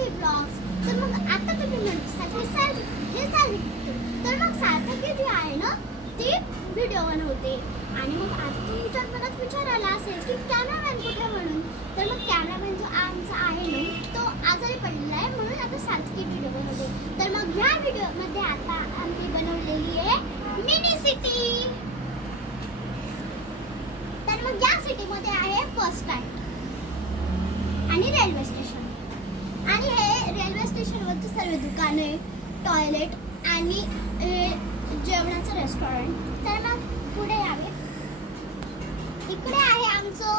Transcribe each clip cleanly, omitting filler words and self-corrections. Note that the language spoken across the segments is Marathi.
सार्थकी ब्लॉग्स. तर मग आता तुम्ही म्हणतात हे सार्थकी, तर मग सार्थकी जी आहे ना ती व्हिडिओ बनवते. आणि मग आता तुमच्या मनात विचार आला असेल की कॅमेरामॅन कुठे म्हणून. तर मग कॅमेरामॅन जो आमचा आहे ना तो आजारी पडलेला आहे, म्हणून आता सार्थकी व्हिडिओ बनवते. तर मग ह्या व्हिडिओमध्ये आता आम्ही बनवलेली आहे मिनी सिटी. तर मग या सिटीमध्ये आहे बस स्टँड आणि रेल्वे स्टेशन. आणि हे रेल्वे स्टेशनवरचे सर्व दुकाने, टॉयलेट आणि जेवणाचं रेस्टॉरंट. तर मग पुढे यावे. इकडे आहे आमचं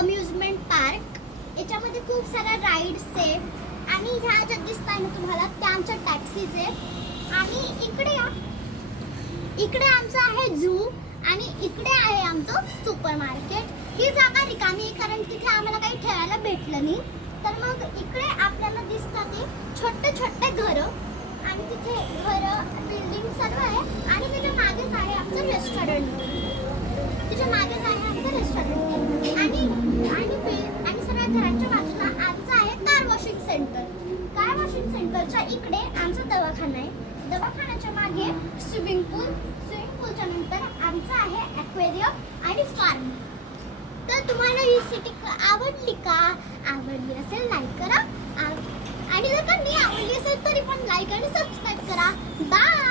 अम्युजमेंट पार्क. याच्यामध्ये खूप साऱ्या राईड्स आहे आणि ह्या ज्या दिसताय ना तुम्हाला त्या आमच्या टॅक्सीज आहे. आणि इकडे या, इकडे आमचं आहे झू आणि इकडे आहे आमचं सुपर मार्केट. ही जागा रिकामी आहे कारण तिथे आम्हाला काही ठेवायला भेटलं नाही. तर मग इकडे आपल्याला दिसतात ते छोटे छोटे घरं आणि तिथे घरं, बिल्डिंग सर्व आहे. आणि त्याच्या मागेच आहे आमचं रेस्टॉरंट. त्याच्या मागेच आहे आमचं रेस्टॉरंट. आणि सगळ्या घरांच्या बाजूला आमचं आहे car washing centre. Car washing सेंटरच्या इकडे आमचा दवाखाना आहे. दवाखान्याच्या मागे स्विमिंग पूल. स्विमिंग पूलच्या नंतर आमचं आहे ॲक्वेरियम आणि फार्म. तर तुम्हाला ही सिटी आवडली का? आवडली असेल लाईक करा. आणि जर का नाही आवडली असेल तरी पण लाईक आणि सबस्क्राईब करा. बाय.